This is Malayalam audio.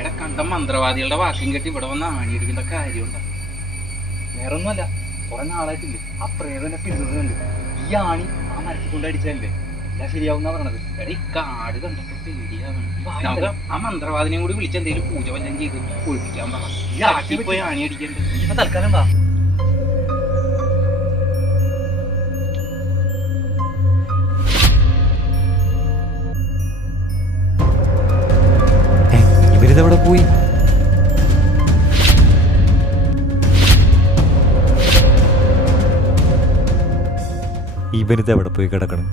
എടാ കണ്ട മന്ത്രവാദികളുടെ വാക്കും കെട്ടി ഇവിടെ വന്ന് ആണിയടിക്കേണ്ട കാര്യമുണ്ടോ? വേറൊന്നുമല്ല, കുറെ നാളായിട്ടില്ലേ ആ പ്രേതനെ പിന്തുടരുന്നുണ്ട്. ഈ ആണി ആ മരത്തിൽ കൊണ്ട് അടിച്ചതല്ലേ, എല്ലാം ശരിയാവുന്ന പറഞ്ഞത്. എടാ ഈ കാട് കണ്ടപ്പോ പേടിയാവണം. നമുക്ക് ആ മന്ത്രവാദിനെയും കൂടി വിളിച്ച് എന്തെങ്കിലും പൂജ വല്ലതും ചെയ്ത് ഒഴിപ്പിക്കാൻ പറ. പോയി ആണി അടിക്കണ്ടേ? ഇപ്പൊ തൽക്കാലം വാ. ഇവരിതെവിടെ പോയി? ഇവരിതെവിടെ പോയി കിടക്കണം?